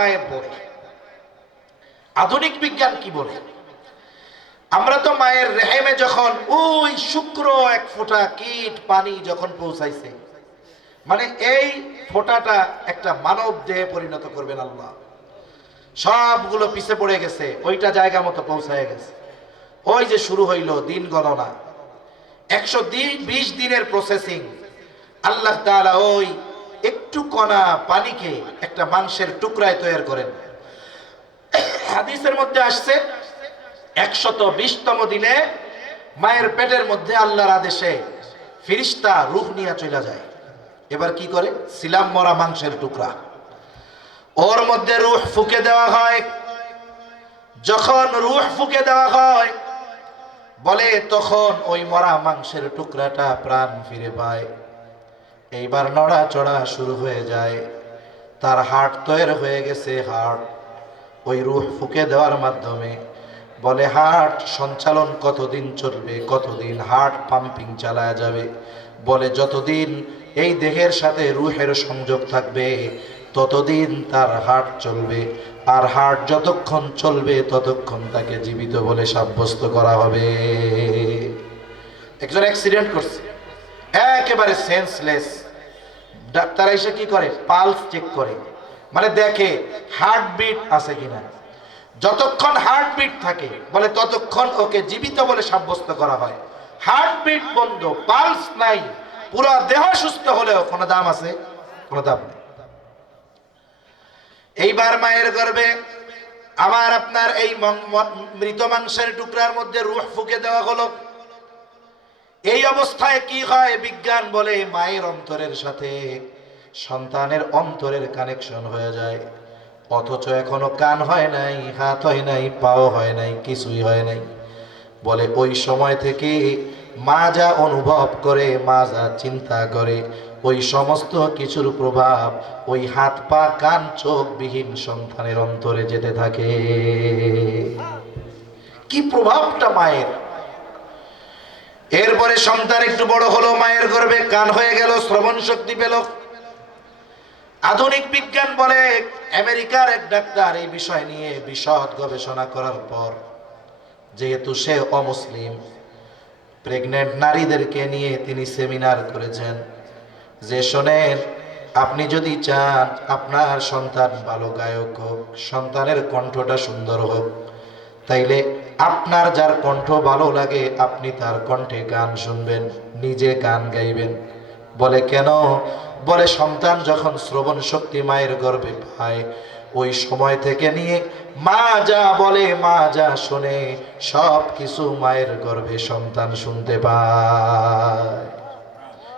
মায়ের বলে আধুনিক বিজ্ঞান কি বলে? আমরা তো মায়ের রেহেমে যখন ওই শুক্র এক ফোঁটা কীট পানি যখন পৌঁছাইছে মানে এই ফোঁটাটা একটা মানব দেহে পরিণত করবেন আল্লাহ। সবগুলো পিছে পড়ে গেছে, ওইটা জায়গা মতো পৌঁছায় গেছে। ওই যে শুরু হইল, দিন গণনা। একশো দিন বিশ দিনের প্রসেসিং আল্লাহ তাআলা ওই একটু কণা পানিকে একটা মাংসের টুকরায় তৈরি করেন। হাদিসের মধ্যে আসছে, একশত বিশতম দিনে মায়ের পেটের মধ্যে আল্লাহর আদেশে ফিরিস্তা রূহ নিয়ে চলে যায়। এবার কি করে? সিলাম মরা মাংসের টুকরা। ওর মধ্যে রুহ ফুকে দেওয়া হয়। যখন রুহ ফুকে দেওয়া হয়, বলে তখন ওই মরা মাংসের টুকরাটা প্রাণ ফিরে পায়। এইবার নড়াচড়া শুরু হয়ে যায়। তার হার্ট তৈরি হয়ে গেছে হার্ট ওই রুহ ফুকে দেওয়ার মাধ্যমে বলে হার্ট সঞ্চালন কতদিন চলবে? কতদিন হার্ট পাম্পিং চালায়া যাবে? বলে, যতদিন এই দেহের সাথে রুহের সংযোগ থাকবে, ততদিন তার হার্ট চলবে। আর হার্ট যতক্ষণ চলবে, ততক্ষণ তাকে জীবিত বলে সাব্যস্ত করা হবে। একজন অ্যাক্সিডেন্ট করছে। একেবারে সেন্সলেস ডাক্তার এসে কি করে? পালস চেক করে। মানে দেখে হার্টবিট আছে কিনা। যতক্ষণ হার্টবিট থাকে, বলে ততক্ষণ ওকে জীবিত বলে সাব্যস্ত করা হয়। হার্টবিট বন্ধ পালস নাই। পুরো দেহ সুস্থ হলেও কোনো দাম আছে? কোনো দাম নেই। এইবার মায়ের গর্ভে আমার আপনার এই মৃত মাংসের টুকরার মধ্যে রুহ ফুকে দেওয়া হলো। এই অবস্থায় কি হয়? বিজ্ঞান বলে মায়ের অন্তরের সাথে সন্তানের অন্তরের কানেকশন হয়ে যায়। অথচ এখনও কান হয় নাই, হাত হয় নাই, পাও হয় নাই, কিছুই হয় নাই। বলে ওই সময় থেকে মা যা অনুভব করে, মা যা চিন্তা করে, ওই সমস্ত কিছুর প্রভাব ওই হাত, পা, কান, চোখ বিহীন সন্তানের অন্তরে যেতে থাকে। কি প্রভাবটা মায়ের? এরপরে সন্তান একটু বড় হলো, মায়ের গর্ভে কান হয়ে গেল, শ্রবণ শক্তি পেল। আধুনিক বিজ্ঞান বলে আমেরিকার এক ডাক্তার এই বিষয় নিয়ে বিশদ গবেষণা করার পর, যেহেতু সে অমুসলিম প্রেগনেন্ট নারীদেরকে নিয়ে তিনি সেমিনার করেছেন। যে শোনেন, আপনি যদি চান আপনার সন্তান ভালো গায়ক হোক, সন্তানের কণ্ঠটা সুন্দর হোক, তাইলে আপনার যার কণ্ঠ ভালো লাগে, আপনি তার কণ্ঠে গান শুনবেন, নিজে গান গাইবেন। বলে কেন? বলে সন্তান যখন শ্রবণ শক্তি মায়ের গর্ভে পায়, ওই সময় থেকে নিয়ে মা যা বলে, মা যা শোনে, সব কিছু মায়ের গর্ভে সন্তান শুনতে পায়।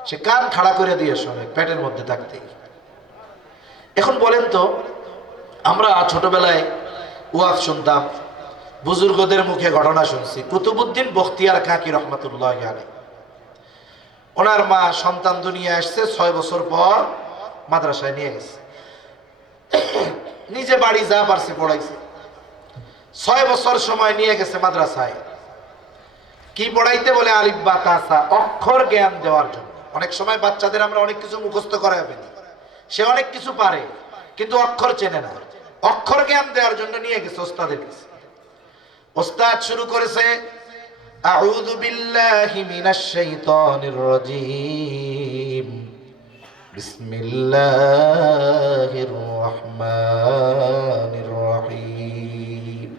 সে কান খাড়া করে দিয়ে শোনে, পেটের মধ্যে থাকতেই। এখন বলেন তো, আমরা ছোটবেলায় ওয়াজ শুনতাম বুজুর্গদের মুখে ঘটনা শুনছি। কুতুবুদ্দিন বখতিয়ার কাকি রহমতুল্লাহ আলী ওনার মা সন্তান দুনিয়া আসছে, ছয় বছর পর মাদ্রাসায় নিয়ে গেছে। নিজে বাড়ি যা পারছে পড়াইছে। ছয় বছর সময় নিয়ে গেছে মাদ্রাসায়। কি পড়াইতে বলে আলিফ বা তাসা অক্ষর জ্ঞান দেওয়ার জন্য। অনেক সময় বাচ্চাদের আমরা অনেক কিছু মুখস্থ করাই ফেলি। সে অনেক কিছু পারে, কিন্তু অক্ষর চেনে না। অক্ষর জ্ঞান দেওয়ার জন্য নিয়ে গেছে ওস্তাদের কাছে। ওস্তাদ শুরু করেছে, আউযু বিল্লাহি মিনাশ শাইতানির রাজীম। বিসমিল্লাহির রহমানির রহিম।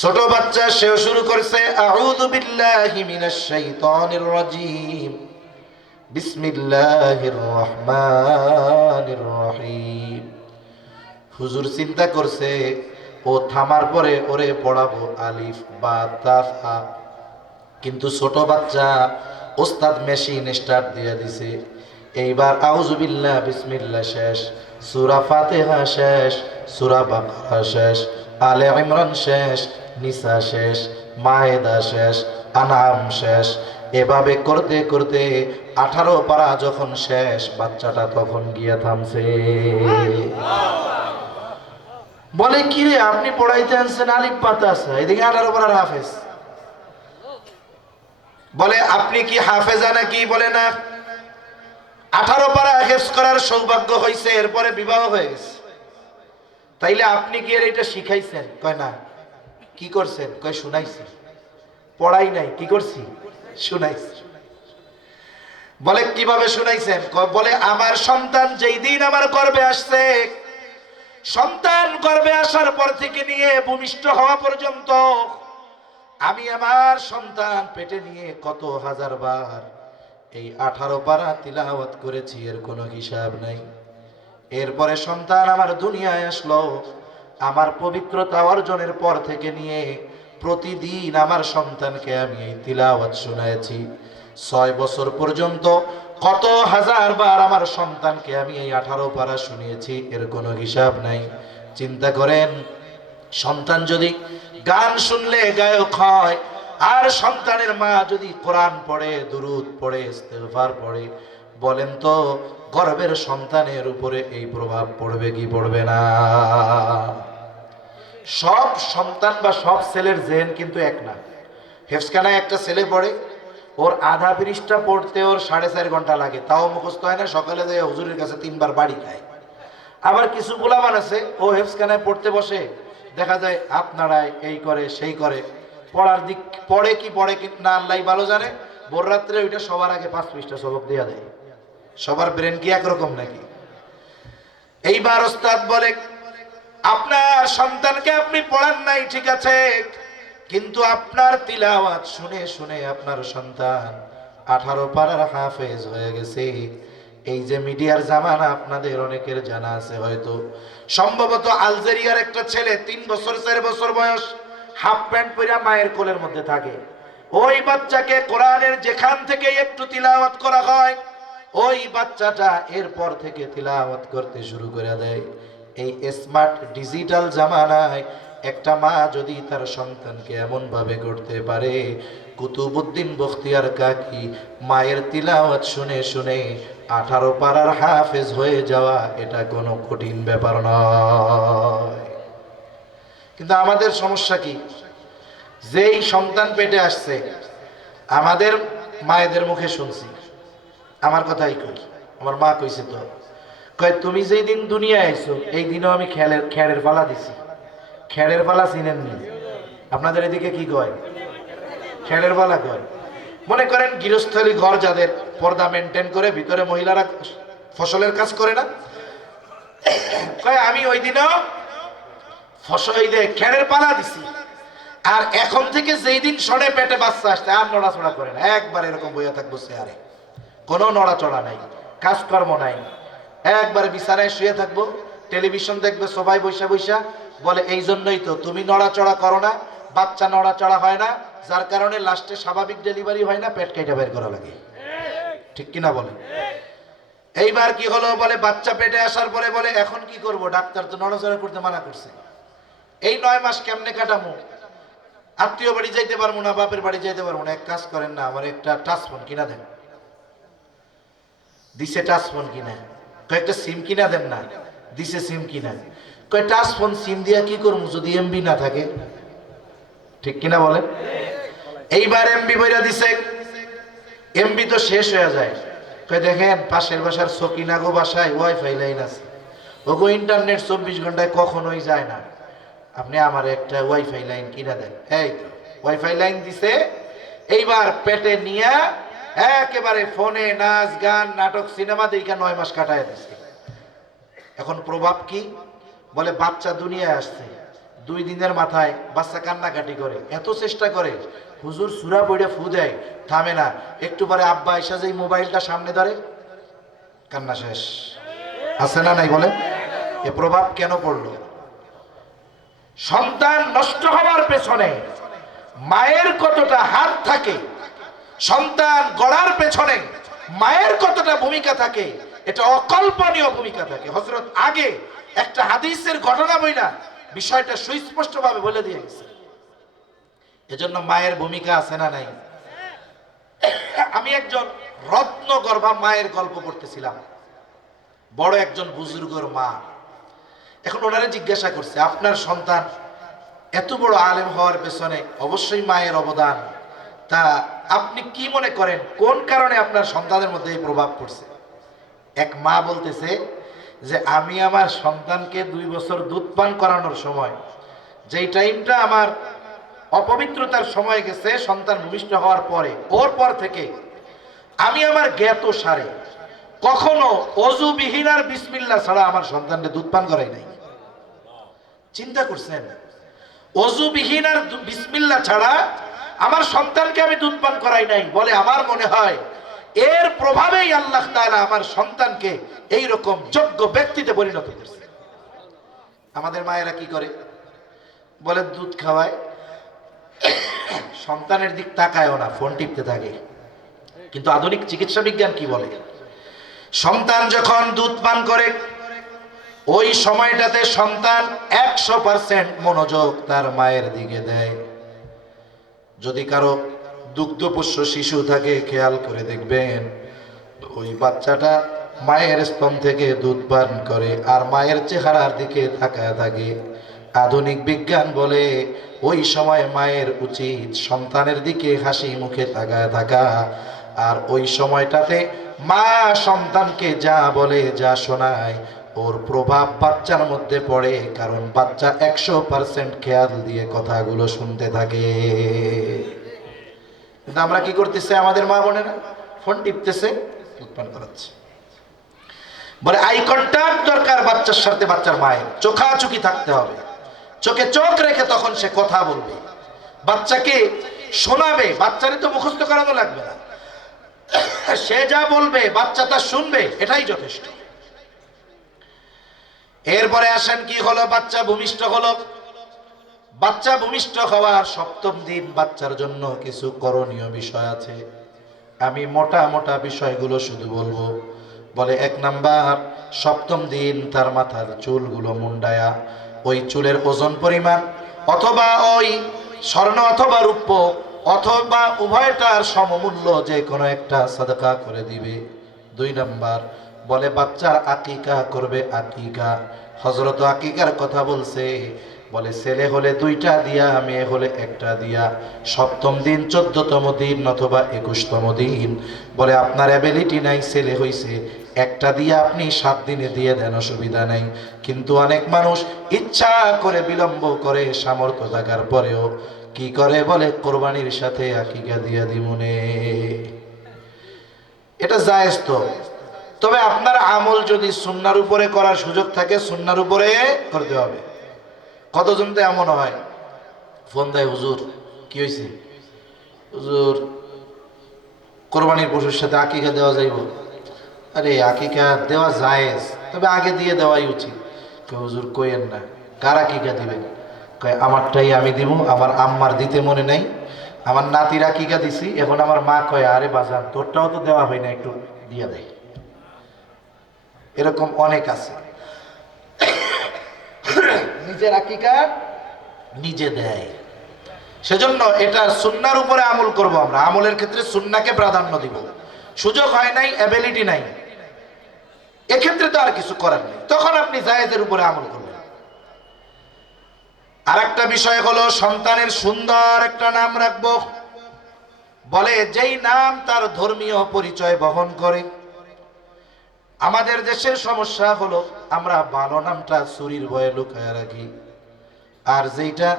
ছোট বাচ্চা সেও শুরু করেছে, আউযু বিল্লাহি মিনাশ শাইতানির রাজীম। বিসমিল্লাহির রহমানির রহিম। হুজুর চিন্তা করছে ও থামার পরে ওরে পড়াবো আলিফ বা তাফা কিন্তু ছোট বাচ্চা ওস্তাদ মেশিন স্টার্ট দিয়ে দিছে। এইবার আউজুবিল্লাহ বিসমিল্লা শেষ। সুরা ফাতেহা শেষ, সুরা বাকারা শেষ। আলে ইমরান শেষ, নিসা শেষ, মায়েদা শেষ আনাম শেষ। এভাবে করতে করতে আঠারো পারা যখন শেষ, বাচ্চাটা তখন গিয়ে থামছে। বলে কি রে আপনি পড়াইতে আনছেন আলিফ পাতাসা এদিকে আঠারো পারার হাফেজ। বলে, আপনি কি হাফেজা নাকি? বলে, না। আঠারো পারা হেফজ করার সৌভাগ্য হয়েছে এরপরে বিবাহ হয়ে গেছে। তাইলে আপনি কি এর এটা শিখাইছেন? কয়, না। কি করছেন? কয়, শুনাইছি। পড়াই নাই। কি করছি? শুনাইছি। বলে, কীভাবে শুনাইছেন? বলে, আমার সন্তান যেই দিন আমার গর্বে আসছে সন্তান গর্বে আসার পর থেকে নিয়ে ভূমিষ্ঠ হওয়া পর্যন্ত আমি আমার সন্তান পেটে নিয়ে কত হাজার বার এই আঠারো পারা তিলাওয়াত করেছি, এর কোনো হিসাব নাই। এরপরে সন্তান আমার দুনিয়ায় আসলো, আমার পবিত্রতা অর্জনের পর থেকে নিয়ে প্রতিদিন আমার সন্তানকে আমি এই তিলাওয়াত শোনাইছি। ছয় বছর পর্যন্ত কত হাজার বার আমার সন্তানকে আমি এই আঠারো পারা শুনিয়েছি, এর কোনো হিসাব নাই। চিন্তা করেন, সন্তান যদি গান শুনলে গায়ক হয়, আর সন্তানের মা যদি কোরআন পড়ে, দুরুদ পড়ে, ইস্তেগফার পড়ে, বলেন তো, গর্বের সন্তানের উপরে এই প্রভাব পড়বে কি পড়বে না? সব সন্তান বা সব ছেলের জেন কিন্তু এক না। হেফসখানায় একটা ছেলে পড়ে ওর আধা পৃষ্ঠা পড়তে ওর সাড়ে চার ঘণ্টা লাগে। তাও মুখস্থ হয় না, সকালে যায় হুজুরের কাছে তিনবার বাড়ি খায়। আবার কিছু গোলামান আছে, ও হেফসখানায় পড়তে বসে, দেখা যায় হাত এই করে, সেই করে। পড়ার দিক, পড়ে কি পড়ে কি না আল্লাহ ভালো জানে। ভোর রাত্রে ওইটা সবার আগে পাঁচ পৃষ্ঠা সবক দেওয়া দেয়। সবার ব্রেন কি একরকম নাকি? এইবার ওস্তাদ বলে, আপনার সন্তানকে আপনি পড়ান নাই, ঠিক আছে। কিন্তু আপনার তিলাওয়াত শুনে শুনে আপনার সন্তান আঠারো পাড়ার হাফেজ হয়ে গেছে। এই যে মিডিয়ার জামানা আপনাদের অনেকের জানা আছে হয়তো। সম্ভবত আলজেরিয়ার একটা ছেলে, তিন বছর, চার বছর বয়স, হাফ প্যান্ট পরে মায়ের কোলের মধ্যে থাকে। ওই বাচ্চাকে কোরআনের যেখান থেকে একটু তিলাওয়াত করা হয়, ওই বাচ্চাটা এরপর থেকে তিলাওয়াত করতে শুরু করে দেয়। এই স্মার্ট ডিজিটাল জামানায় একটা মা যদি তার সন্তানকে এমন ভাবে করতে পারে কুতুবুদ্দিন বখতিয়ার কাকি মায়ের তিলাওয়াত শুনে শুনে আঠারো পাড়ার হাফেজ হয়ে যাওয়া এটা কোনো কঠিন ব্যাপার নয়। কিন্তু আমাদের সমস্যা কি? যেই সন্তান পেটে আসছে, আমাদের মায়েদের মুখে শুনছি। আমার কথাই কই, আমার মা কইছে তো, কয়, তুমি যেই দিন দুনিয়ায় আইছো, এই দিনও আমি খেলের, খেড়ের পালা দিছি। খেড়ের পালা চিনেননি আপনাদের এদিকে কি কয়? খেড়ের পালা কয়। মনে করেন গৃহস্থলী ঘর যাদের পর্দা মেনটেন করে, ভিতরে মহিলারা ফসলের কাজ করে না? কয়, আমি ওই দিনও ফসল খেড়ের পালা দিছি। আর এখন থেকে যেই দিন সরে পেটে বাচ্চা আসছে, আর নড়াচড়া করে না। একবার এরকম বইয়া থাকব চেয়ারে। কোনো নড়াচড়া নাই, কাজকর্ম নাই। একবার বিছানায় শুয়ে থাকব, টেলিভিশন দেখবে, সবাই বৈশা বৈশা বলে, এই জন্যই তো, তুমি নড়াচড়া করো না, বাচ্চা নড়াচড়া হয় না, যার কারণে লাস্টে স্বাভাবিক ডেলিভারি হয় না, পেট কেটে বের করা লাগে। ঠিক কিনা বলে? এইবার কি হলো? বলে, বাচ্চা পেটে আসার পরে বলে, এখন কি করব? ডাক্তার তো নড়াচড়া করতে মানা করছে। এই নয় মাস কেমনে কাটামো? আত্মীয় বাড়ি যাইতে পারব না, বাপের বাড়ি যাইতে পারব না। এক কাজ করেন না, আমার একটা টাচ ফোন কিনা দেন। দিছে টাচ ফোন কিনা। কয়েকটা সিম কিনা দেন না, দিছে সিম কিনা। কয় টাচ ফোন সিম দিয়া কি করব যদি এমবি না থাকে? ঠিক কিনা বলে এইবার এমবি বইরা দিছে এমবি তো শেষ হয়ে যায়। কয় দেখেন, পাশের বাসার সকিনাগো বাসায় ওয়াইফাই লাইন আছে। ওগো ইন্টারনেট চব্বিশ ঘন্টায় কখনোই যায় না। আপনি আমার একটা ওয়াইফাই লাইন কিনা দেন। এই তো ওয়াইফাই লাইন দিছে, এইবার পেটে নিয়ে একেবারে ফোনে নাচ, গান, নাটক, সিনেমা দেখা নয় মাস কাটায় দিছে। এখন প্রভাব কি? বলে, বাচ্চা দুনিয়ায় আসছে। দুই দিনের মাথায় বাচ্চা কান্নাকাটি করে। এত চেষ্টা করে। হুজুর সুরা বইটা ফু দেয়। থামে না। একটু পরে আব্বা এসে যে মোবাইলটা সামনে ধরে, কান্না শেষ। আছে না নাই বলে এ প্রভাব কেন পড়ল? সন্তান নষ্ট হওয়ার পেছনে মায়ের কতটা হাত থাকে, সন্তান গড়ার পেছনে মায়ের কতটা ভূমিকা থাকে, এটা অকল্পনীয় ভূমিকা থাকে। হজরত আগে একটা হাদিসের ঘটনা বইনা বিষয়টা সুস্পষ্ট ভাবে বলে দিয়ে গেছে। এজন্য মায়ের ভূমিকা আছে না নাই? আমি একজন রত্ন গর্ভা মায়ের গল্প করতেছিলাম বড় একজন বুজুর্গর মা। এখন ওনারা জিজ্ঞাসা করছে, আপনার সন্তান এত বড় আলেম হওয়ার পেছনে অবশ্যই মায়ের অবদান। তা আপনি কি মনে করেন, কোন কারণে আপনার সন্তানের মধ্যে এই প্রভাব পড়ছে? এক মা বলতেছে যে আমি আমার সন্তানকে দুই বছর দুধ পান করানোর সময়, যেই টাইমটা আমার অপবিত্রতার সময় গেছে, সন্তান ভূমিষ্ঠ হওয়ার পরে, ওর পর থেকে আমি আমার জ্ঞাত সারে। কখনো অজুবিহীন আর বিসমিল্লা ছাড়া আমার সন্তানকে দুধ পান করাই নাই। চিন্তা করছেন? অজুবিহীন আর বিসমিল্লা ছাড়া আমার সন্তানকে আমি দুধ পান করাই নাই বলে আমার মনে হয় এর প্রভাবেই আল্লাহ তাআলা আমার সন্তানকে এই রকম যোগ্য ব্যক্তিতে পরিণত করছে। আমাদের মায়েরা কি করে? বলে, দুধ খাওয়ায়। সন্তানের দিক তাকায়ও না, ফোন টিপতে থাকে। কিন্তু আধুনিক চিকিৎসা বিজ্ঞান কি বলে? সন্তান যখন দুধ পান করে, ওই সময়টাতে সন্তান একশো পার্সেন্ট মনোযোগ তার মায়ের দিকে দেয়। যদি কারও দুগ্ধপোষ্য শিশু থাকে, খেয়াল করে দেখবেন, ওই বাচ্চাটা মায়ের স্তন থেকে দুধ পান করে আর মায়ের চেহারার দিকে তাকায় থাকে। আধুনিক বিজ্ঞান বলে ওই সময় মায়ের উচিত সন্তানের দিকে হাসি মুখে তাকায় থাকা। আর ওই সময়টাতে মা সন্তানকে যা বলে, যা শোনায়, ওর প্রভাব বাচ্চার মধ্যে পড়ে, কারণ বাচ্চা একশো পার্সেন্ট খেয়াল দিয়ে কথাগুলো শুনতে থাকে। কিন্তু আমরা কি করতেছে? আমাদের মা বোনেরা ফোন টিপতেছে উৎপান করাচ্ছে। বলে আই কন্ট্যাক্ট দরকার বাচ্চার সাথে, বাচ্চার মায়ের। চোখাচোখি থাকতে হবে। চোখে চোখ রেখে তখন সে কথা বলবে। বাচ্চাকে শোনাবে। বাচ্চারে তো মুখস্থ করানো লাগবে না। সে যা বলবে, বাচ্চা তা শুনবে, এটাই যথেষ্ট। এরপরে আসেন, কি হলো? বাচ্চা ভূমিষ্ঠ হলো। বাচ্চা ভূমিষ্ঠ হওয়ার সপ্তম দিন, বাচ্চার জন্য কিছু করণীয় বিষয় আছে। আমি মোটা মোটা বিষয়গুলো শুধু বলব। বলে এক নাম্বার, সপ্তম দিন তার মাথার চুলগুলো মুন্ডায়া। ওই চুলের ওজন পরিমাণ, অথবা ওই স্বর্ণ অথবা রূপ্য অথবা উভয়টার সমমূল্য যে কোনো একটা সাদকা করে দিবে। দুই নাম্বার, বলে বাচ্চার আকিকা করবে আকিকা। হজরত আকিকার কথা বলছে বলে, ছেলে হলে দুইটা দিয়া, মেয়ে হলে একটা দিয়া। সপ্তম দিন, চোদ্দতম দিন অথবা একুশতম দিন। বলে, আপনার অ্যাবিলিটি নাই, ছেলে হইছে। একটা দিয়ে আপনি সাত দিনে দিয়ে দেন, অসুবিধা নাই। কিন্তু অনেক মানুষ ইচ্ছা করে, বিলম্ব করে সামর্থ্য থাকার পরেও কি করে বলে, কোরবানির সাথে আকিকা দিয়া দিমুনে। এটা জায়েজ তো। তবে আপনার আমল যদি সুন্নার উপরে করার সুযোগ থাকে, সুন্নার উপরে করতে হবে। কতজন তো এমন হয়? ফোন দেয়, হুজুর, কি হয়েছে হুজুর, কোরবানির পশুর সাথে আকিকা দেওয়া যাইব। আরে, আকিকা দেওয়া জায়েজ, তবে আগে দিয়ে দেওয়াই উচিত। হুজুর কইেন না, কার আকিকা দিবেন? কয়, আমারটাই আমি দিব, আমার আম্মার দিতে মনে নাই, আমার নাতির আকিকা দিছি, এখন আমার মা কয়, আরে, বাজান, তোরটাও তো দেওয়া হয় না, একটু দিয়ে দেয় এরকম অনেক আছে। নিজের আকিকা নিজে দেয়। সেজন্য এটা সুন্নার উপরে আমল করব আমরা। আমলের ক্ষেত্রে সুন্নাকে প্রাধান্য দিব। সুযোগ হয় নাই অ্যাবিলিটি নাই। এক্ষেত্রে তো আর কিছু করার নেই। তখন আপনি জায়েজের উপরে আমল করবেন। আর একটা বিষয় হলো, সন্তানের সুন্দর একটা নাম রাখব। বলে, যেই নাম তার ধর্মীয় পরিচয় বহন করে আমাদের দেশের সমস্যা হলো, আমরা ভালো নামটা চুরির ভয়ে লুকায় রাখি। আর যেটা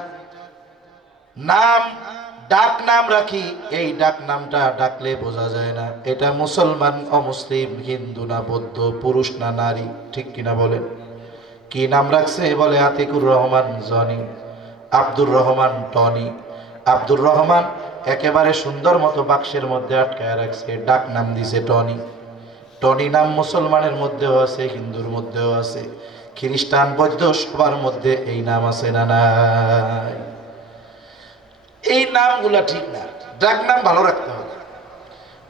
নাম, ডাক নাম রাখি, এই ডাক নামটা ডাকলে বোঝা যায় না। এটা মুসলমান, অমুসলিম, হিন্দু না বৌদ্ধ, পুরুষ না নারী, ঠিক কিনা বলেন? কি নাম রাখছে? বলে আতিকুর রহমান জনি, আব্দুর রহমান টনি। আব্দুর রহমান একেবারে সুন্দর মতো বাক্সের মধ্যে আটকায় রাখছে, ডাক নাম দিছে টনি। টনি নাম মুসলমানের মধ্যেও আছে, হিন্দুর মধ্যেও আছে। খ্রিস্টান বৌদ্ধ সবার মধ্যে এই নাম আছে না নাই? এই নামগুলা ঠিক না। ডাক নাম ভালো রাখতে হবে।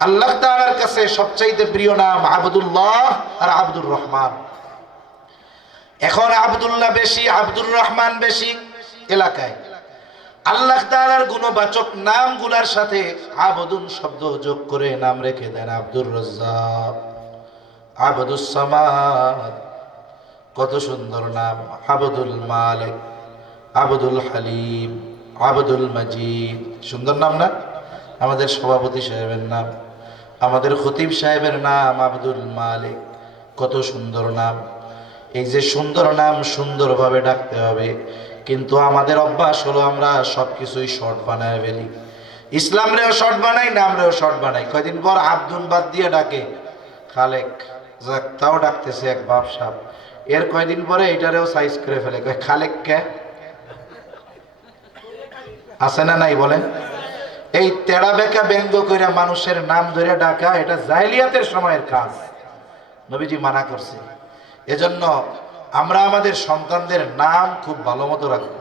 আল্লাহ তাআলার কাছে সবচাইতে প্রিয় নাম আবদুল্লাহ আর আব্দুর রহমান। এখন আবদুল্লাহ বেশি, আব্দুর রহমান বেশি এলাকায়। আল্লাহ তাআলার গুণবাচক নামগুলার সাথে আবদুন শব্দ যোগ করে নাম রেখে দেন আব্দুর রাজ্জাক। আবদুস সামাদ। কত সুন্দর নাম, আবদুল মালিক, আবদুল হালিম, আবদুল মাজিদ। সুন্দর নাম না? আমাদের সভাপতি সাহেবের নাম, আমাদের খতিব সাহেবের নাম আব্দুল মালিক। কত সুন্দর নাম। এই যে সুন্দর নাম সুন্দরভাবে ডাকতে হবে, কিন্তু আমাদের অভ্যাস হলো আমরা সব কিছুই শর্ট বানায় ফেলি। ইসলাম রেও শর্ট বানাই নাম রেও শর্ট বানাই। কয়দিন পর আব্দুল বাদ দিয়ে ডাকে, খালেক। তাও ডাকতেছে এক বাপ সাপ এর কয়দিন পরে এটারেও সাইজ করে ফেলে। কয়, খালেক কে? আছে না নাই বলেন? এই তেড়া বেকা ব্যঙ্গ কইরা মানুষের নাম ধরে ডাকা, এটা জাহিলিয়াতের সময়ের কাজ। নবীজি মানা করছে। এজন্য আমরা আমাদের সন্তানদের নাম খুব ভালো মতো রাখব।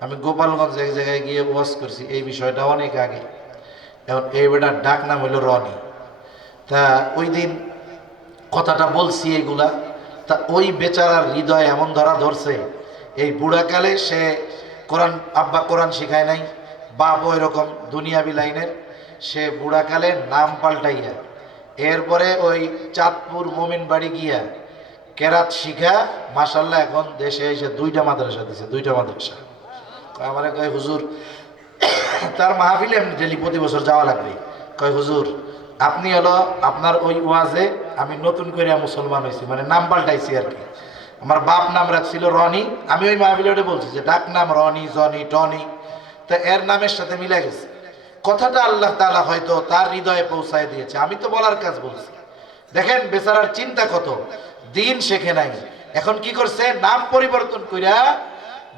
আমি গোপালগঞ্জ এক জায়গায় গিয়ে ওয়াজ করছি, এই বিষয়টা অনেক আগে। এখন এই বেটার ডাক নাম হলো রনি। তা ওই দিন কথাটা বলছি এগুলা, তা ওই বেচারার হৃদয় এমন ধরা ধরছে, এই বুড়াকালে সে কোরআন, আব্বা কোরআন শিখায় নাই বাপ ওই রকম দুনিয়াবি লাইনের, সে বুড়াকালে নাম পাল্টাইয়া, এরপরে ওই চাঁদপুর মোমিন বাড়ি গিয়া কেরাত শিখা মাসাল্লাহ এখন দেশে এসে দুইটা মাদ্রাসা দিছে, দুইটা মাদ্রাসা। আমার কয়, হুজুর, তার মাহফিলে এমনি ডেলি প্রতি বছর যাওয়া লাগবে। কয়, হুজুর, আপনি হলো আপনার ওই ওয়াজে আমি নতুন করে মুসলমান হয়েছি মানে নাম পাল্টাইছি আর কি। আমার বাপ নাম রাখছিল রনি, আমি ওই মাহফিলে বলছি যে ডাক নাম রনি, জনি, টনি। তা এর নামের সাথে মিলে গেছে। কথাটা আল্লাহ তাআলা হয়তো তার হৃদয়ে পৌঁছায় দিয়েছে, আমি তো বলার কাজ বলছি। দেখেন, বেচারার চিন্তা কত? দিন শেখে নাই। এখন কি করছে? নাম পরিবর্তন কইরা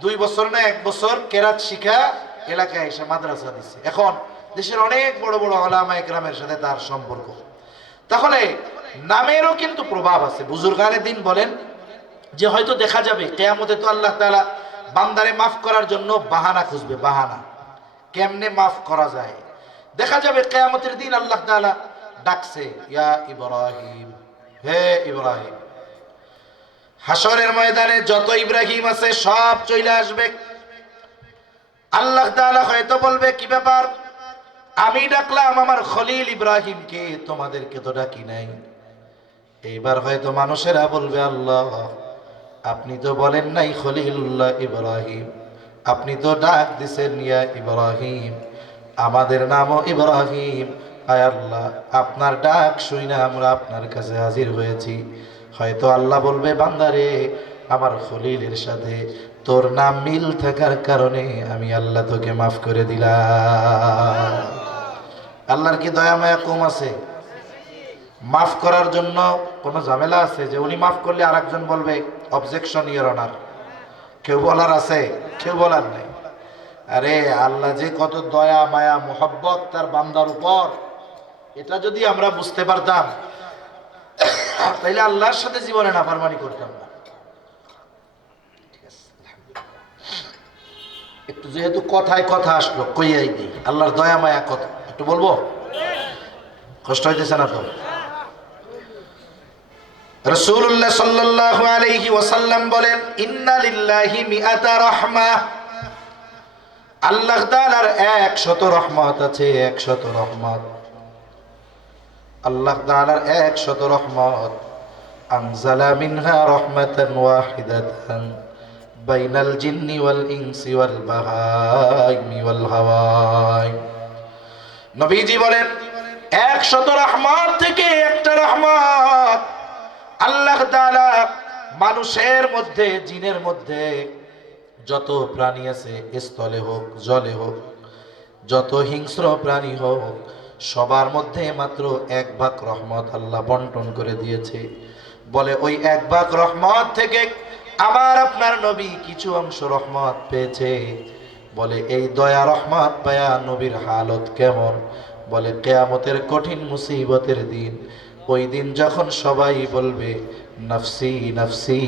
দুই বছর না এক বছর কেরাত শিখা এলাকায় এসে মাদ্রাসা দিচ্ছে এখন দেশের অনেক বড় বড় আলামা একরামের সাথে তার সম্পর্ক। তাহলে নামেরও কিন্তু প্রভাব আছে। বুজুর্গানের দিন বলেন যে হয়তো দেখা যাবে কেয়ামতে তো আল্লাহ তাআলা বান্দারে মাফ করার জন্য বাহানা খুঁজবে, বাহানা। কেমনে মাফ করা যায়? দেখা যাবে কেয়ামতের দিন আল্লাহ তাআলা ডাকছে, ইয়া ইব্রাহিম, হে ইব্রাহিম হাসরের ময়দানে যত ইব্রাহিম আছে সব চলে আসবে। আল্লাহ তাআলা হয়তো বলবে, কি ব্যাপার? আমি ডাকলাম আমার খলিল ইব্রাহিমকে, তোমাদেরকে তো ডাকি নাই। এইবার হয়তো মানুষেরা বলবে, আল্লাহ, আপনি তো বলেন নাই খলিলুল্লাহ ইব্রাহিম। আপনি তো ডাক দিছেন, ইয়া ইব্রাহিম। আমাদের নামও ইব্রাহিম। আয় আল্লাহ, আপনার ডাক শুই না, আমরা আপনার কাছে হাজির হয়েছি। হয়তো আল্লাহ বলবে, বান্দারে, আমার খলিলের সাথে তোর নাম মিল থাকার কারণে আমি আল্লাহ তোকে মাফ করে দিলাম। আল্লাহর কি দয়া মায়া কম আছে? মাফ করার জন্য কোনো ঝামেলা আছে যে উনি মাফ করলে আরেকজন বলবে অবজেকশন ইয়ার অনার কেউ বলার আছে? কেউ বলার নেই। আরে আল্লাহ যে কত দয়া, মায়া, মোহব্বত তার বান্দার উপর। এটা যদি আমরা বুঝতে পারতাম, তাইলে আল্লাহর সাথে জীবনে নাফারমানি করতাম না। একটু যেহেতু কথায় কথা আসলো, কইয়াই দিই। আল্লাহর দয়া, মায়া কথা একটু বলব? কষ্ট হইতেছে না তো? রসুল্লাহ সাল্লাল্লাহু আলাইহি ওয়াসাল্লাম বলেন, ইন্না লিল্লাহি মিআতা রাহমা। আল্লাহ তাআলার এক শত রহমত আছে এক শত রহমত। আল্লাহ তাআলার এক শত রহমত। আনজালা মিনহা রহমাতান ওয়াহিদাতান বাইনাল জিন্নি ওয়াল ইনসি ওয়াল বাহাইমি ওয়াল হাওয়াই। নবীজি বলেন এক শত রহমত থেকে একটা রহমত আল্লাহ তাআলা মানুষের মধ্যে, জিনের মধ্যে যত প্রাণী আছে, স্থলে হোক, জলে হোক, যত হিংস্র প্রাণী হোক, সবার মধ্যে মাত্র এক ভাগ রহমত আল্লাহ বন্টন করে দিয়েছে। বলে, ওই এক ভাগ রহমত থেকে আবার আপনার নবী কিছু অংশ রহমত পেয়েছে। বলে, এই দয়া রহমত পায়া নবীর হালত কেমন? বলে, কেয়ামতের কঠিন মুসিবতের দিন ওই দিন যখন সবাই বলবে, নফসি নফসি,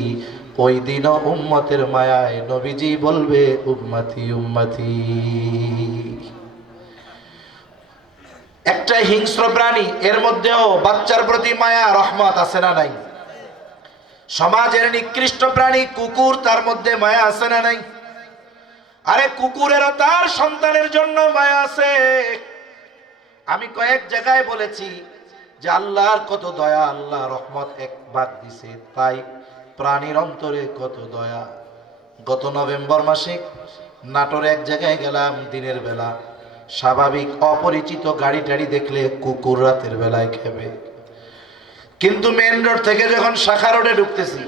ওই দিনও উম্মতের মায়ায় নবীজি বলবে, উম্মতি উম্মতি। একটা হিংস্র প্রাণী, এর মধ্যেও বাচ্চার প্রতি মায়া, রহমত আছে না নাই? সমাজের নিকৃষ্ট প্রাণী, কুকুর, তার মধ্যে মায়া আছে না নাই? আরে কুকুরেরও তার সন্তানের জন্য মায়া আছে। আমি কয়েক জায়গায় বলেছি যে আল্লাহর কত দয়া, আল্লাহ রহমত এক ভাগ দিছে, তাই প্রাণীর অন্তরে কত দয়া। গত নভেম্বর মাসে নাটোর এক জায়গায় গেলাম দিনের বেলা। স্বাভাবিক অপরিচিত গাড়ি টাড়ি দেখলে কুকুর রাতের বেলায় খেবে কিন্তু মেন রোড থেকে যখন শাখা রোডে ঢুকতেছি,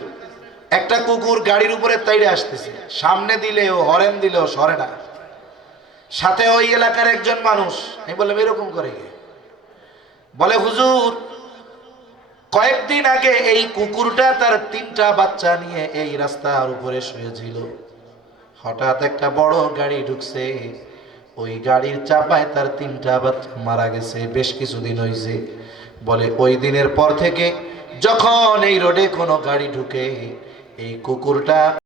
একটা কুকুর গাড়ির উপরে তাইড়ে আসতেছে। সামনে দিলেও, হরেন দিলেও সরে না। সাথে ওই এলাকার একজন মানুষ, আমি বললাম, এরকম করে কে? বলে, হুজুর, কয়েকদিন আগে এই কুকুরটা তার তিনটা বাচ্চা নিয়ে এই রাস্তার উপরে শুয়েছিল। হঠাৎ একটা বড় গাড়ি ঢুকছে। ওই গাড়ির চাপায় তার তিনটা বাচ্চা মারা গেছে, বেশ কিছুদিন হয়েছে বলে, ওই দিনের পর থেকে যখন এই রোডে কোনো গাড়ি ঢুকে, এই কুকুরটা